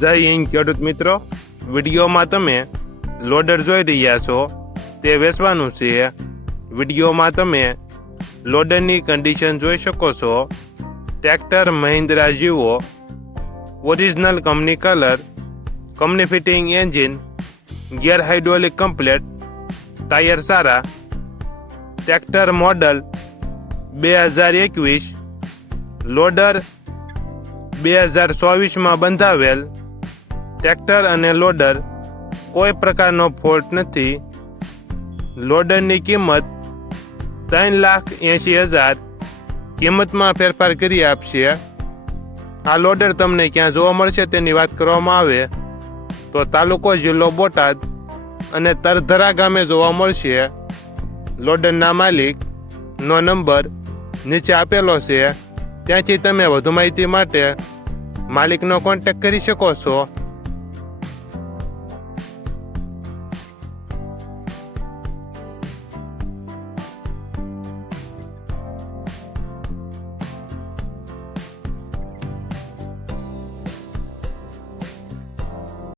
જય હિન્દ ખેડૂત મિત્રો, વિડીયોમાં તમે લોડર જોઈ રહ્યા છો તે વેચવાનું છે. વિડીયોમાં તમે લોડરની કન્ડિશન જોઈ શકો છો. ટ્રેક્ટર મહિન્દ્રા જીવો, original company colour, company fitting engine, gear hydraulic complete, tyre સારા. ટ્રેક્ટર મોડલ 2021, લોડર 2024માં બંધાવેલ. ટ્રેક્ટર અને લોડર કોઈ પ્રકારનો ફોલ્ટ નથી. લોડરની કિંમત 3,80,000 કિંમતમાં ફેરફાર કરી આપશે. આ લોડર તમને ક્યાં જોવા મળશે તેની વાત કરવામાં આવે તો તાલુકો જિલ્લો બોટાદ અને તરધરા ગામે જોવા મળશે. લોડરના માલિકનો નંબર નીચે આપેલો છે, ત્યાંથી તમે વધુ માહિતી માટે માલિકનો કોન્ટેક્ટ કરી શકો છો.